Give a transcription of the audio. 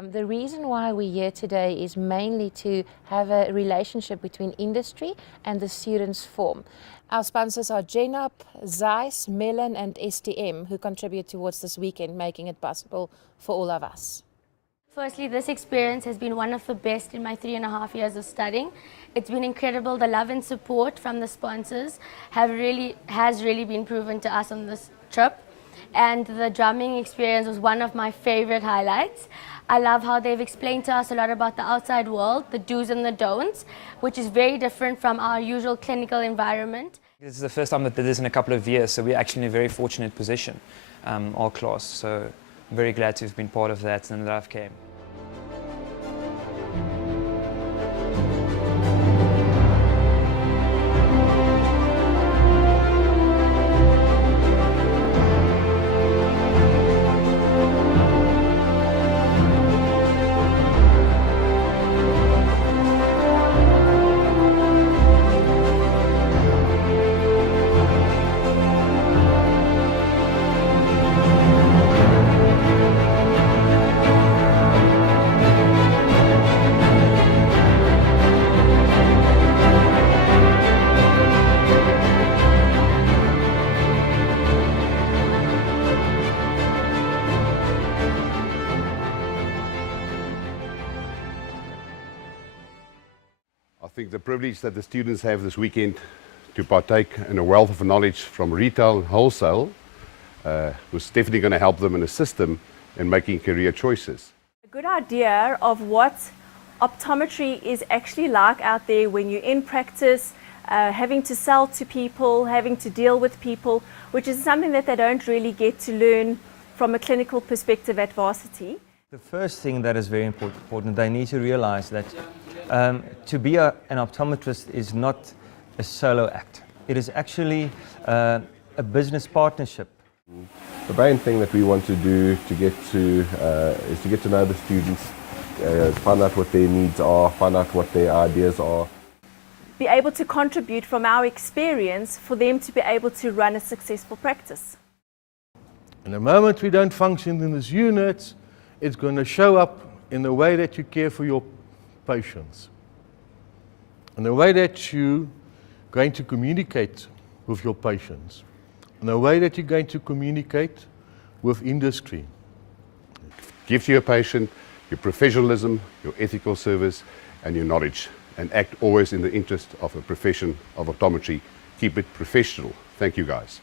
The reason why we're here today is mainly to have a relationship between industry and the students form. Our sponsors are Genop, Zeiss, Mellon and STM, who contribute towards this weekend, making it possible for all of us. Firstly, this experience has been one of the best in my 3.5 years of studying. It's been incredible. The love and support from the sponsors has really been proven to us on this trip. And the drumming experience was one of my favorite highlights. I love how they've explained to us a lot about the outside world, the do's and the don'ts, which is very different from our usual clinical environment. This is the first time that did this in a couple of years, so we're actually in a very fortunate position, our class. So I'm very glad to have been part of that and that I've came. I think the privilege that the students have this weekend to partake in a wealth of knowledge from retail and wholesale was definitely going to help them and assist them in making career choices. A good idea of what optometry is actually like out there when you're in practice, having to sell to people, having to deal with people, which is something that they don't really get to learn from a clinical perspective at varsity. The first thing that is very important, they need to realize that to be an optometrist is not a solo act. It is actually a business partnership. The main thing that we want to do to get to is to get to know the students, find out what their needs are, find out what their ideas are. Be able to contribute from our experience for them to be able to run a successful practice. And the moment we don't function in this unit, it's going to show up in the way that you care for your patients, and the way that you're going to communicate with your patients, and the way that you're going to communicate with industry. Give to your patient your professionalism, your ethical service and your knowledge, and act always in the interest of a profession of optometry. Keep it professional. Thank you guys.